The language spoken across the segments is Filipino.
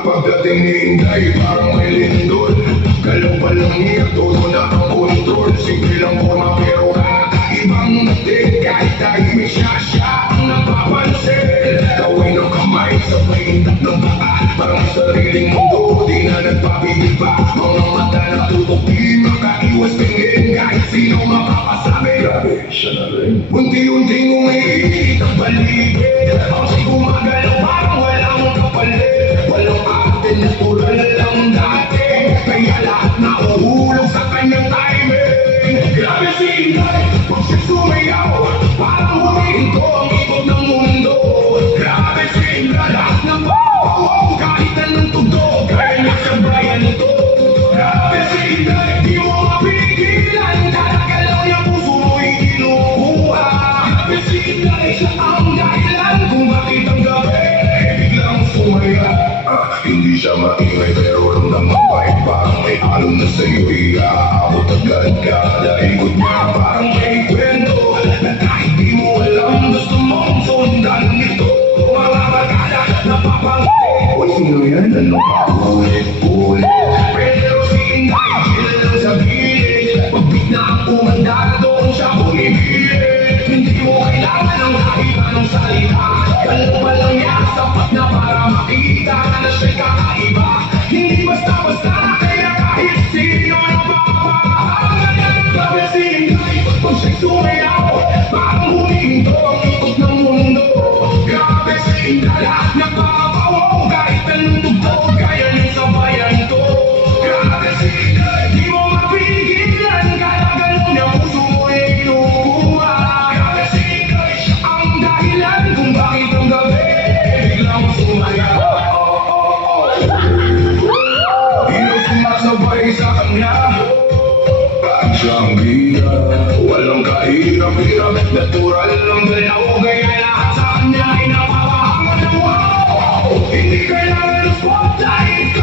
Pagdating ni Inday, parang may lindol. Galaw pa lang niya, todo na ang kontrol. Simple lang forma pero kakaibang dating. Kahit tahimik siya ang napapansin. Gawin ng kamay, sabay intak ng baka. Parang sariling mundo, di na nagpapigil pa. Mga mata na tutok, di makaiwas tingin. Kahit sino mapapasabi, grabe siya na rin. Unti-unting umiinit ang paligid. Ang gumagalaw parang walang kapalit. Walang ate, natural lang dati. Kaya lahat na uhulog sa kanyang timing. Grabe si Inday, pag siya sumayaw, parang huminto ang ikot ng mundo. Grabe si Inday, lahat ng wow, kahit anong tugtog, kaya niya sabayan ito. Grabe si Inday, di mo mapigilan, kalagalaw niya puso mo'y kinukuha. Grabe si Inday, siya ang dahilan kung bakit ang gabi biglang sumaya. Hindi siya maingay pero ramdam ang vibe. Parang may alon na sa'yo iaabot agad ka. Daikot niya parang may kwento na kahit di mo alam gusto mong sundan nito. Mga barkada napapangiti. O sino yan? Ano pa ulit-ulit? Pero si Inday chill lang sa gilid. Pag biglang umandar doon siya bumibilit. Hindi mo kailangan ng nakita ng salita. Galaw pa lang niya sapat na para makita na siya'y kakaiba. Hindi basta-basta kaya kahit sino napapahalan. Grabe si Inday, pag siya'y sumayaw, parang huminto ang ikot ng mundo. Grabe si Inday, lahat napapawaw, kahit anong tugtog, kaya niyang sabayan to. Grabe si Inday, di mo mapigilan, kalagalaw niya puso mo'y kinukuha. Grabe si Inday, siya ang dahilan kung bakit ang gabi biglang sumayaw. Sumasabay sa kanya at siyang bida. Walang kahirap-hirap, natural lang galaw. Kaya lahat sa kanya ay napapahangan ng wow. Hindi kailangan ng spotlight,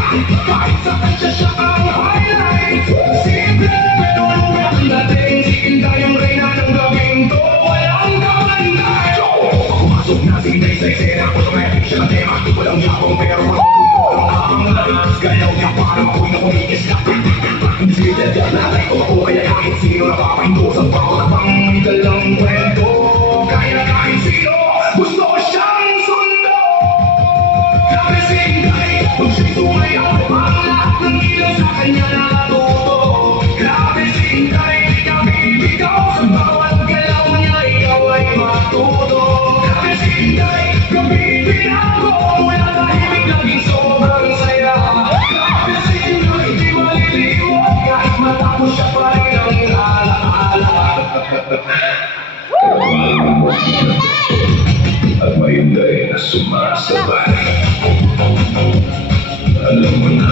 kahit sa kanya siya ang highlight. Simple pero luwag ang dating. Si Inday yung reyna ng gabing to, walang kamanday. Pumasok na si Inday sa eksena, automatic siya na tema. Walang yapong pero ang lakas galaw niya parang ako'y na kumikis na. Hindi sila natay ko ako kaya kahit sino napapahinto sa bawat abang may dalang kwento. Kaya kahit sino gusto ko siyang sundo. Grabe si Inday, pag siya'y sumayaw, parang lahat ng ilaw sa kanya natuto. Grabe si Inday, di ka bibigaw, sa bawat galaw niya ikaw ay matuto. Grabe si Inday, gabi binago, wala tahimik laging sobrang saya. Grabe si Inday, di maliliwan, kahit matapos siya pa rin ang alaala. At may Inday na sumasabay. Alam mo na